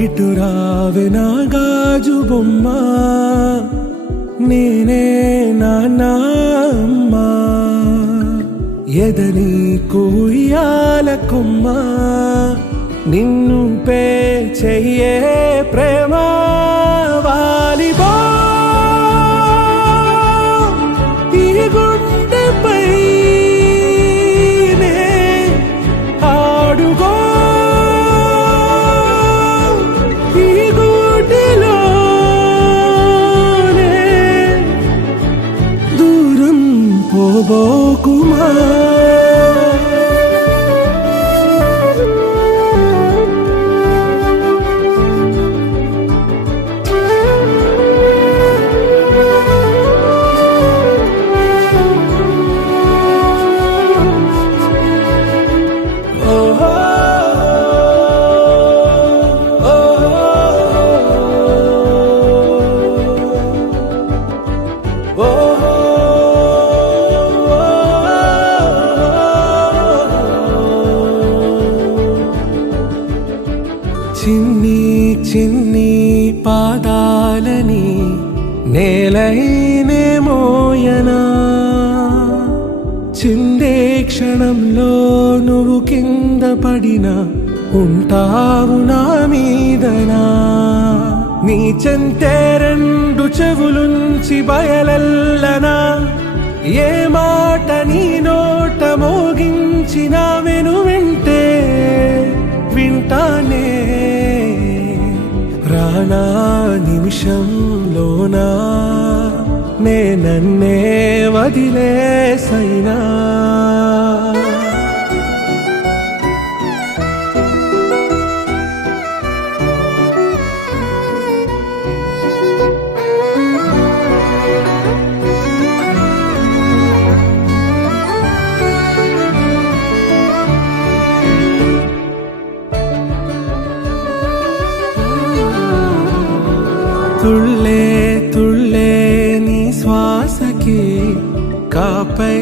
ఇటు రావే నా గాజు బొమ్మ, నేనే నాన్న అమ్మా. ఎదని కుయ్యాల కొమ్మ, నిన్ను పే చెయ్యే ప్రేమ వాలిబా. ఈ గుండెపై ఆడుగో, ఈ గుడిలోనే దూరం పోబోకుమా. చిన్ని చిన్ని పాదాలని నేలైనే మోయనా, చిందే క్షణంలో నువ్వు కింద పడినా ఉంటావు నా మీదనా. నీ చెంతే రెండు చెవులుంచి బయలెల్లనా, ఏ మాట నీ నోట మోగించిన వెను వింటే వింటానే. రానా నిమిషంలోనా నే నన్నే వదిలేసైనా. తుళ్ళే తుళ్ళే నీ శ్వాసకి కాపై